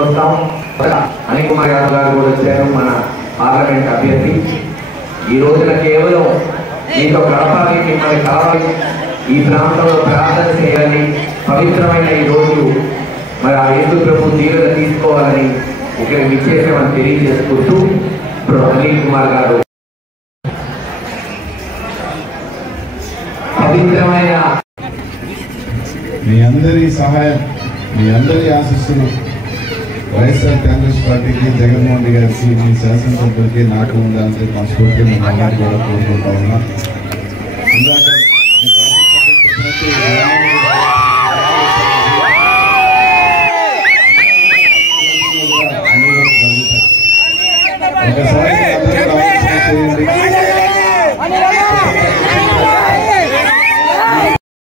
తీసుకొస్తాం. అనిల్ కుమార్ యాదవ్ గారు కూడా వచ్చారు, మన పార్లమెంట్ అభ్యర్థి. ఈ రోజున కేవలం మీతో గడపాలి, మిమ్మల్ని కావాలి, ఈ ప్రాంతంలో ప్రార్థన చేయాలి, పవిత్రమైన ఈ రోజు మరి ఆ యేసు ప్రభు దీవెన తీసుకోవాలని ఇక్కడ విచ్చేసామని తెలియజేసుకుంటూ ఇప్పుడు అనిల్ కుమార్ గారు పవిత్రమైన మీ అందరి సహాయం, మీ అందరి ఆశీస్సులు వైఎస్ఆర్ కాంగ్రెస్ పార్టీకి, జగన్మోహన్ రెడ్డి గారికి, మీ శాసనసభ్యులకి నాకు ఉండాలని మనస్ఫూర్తిగా మిమ్మల్ని కూడా కోరుకుంటా ఉన్నా.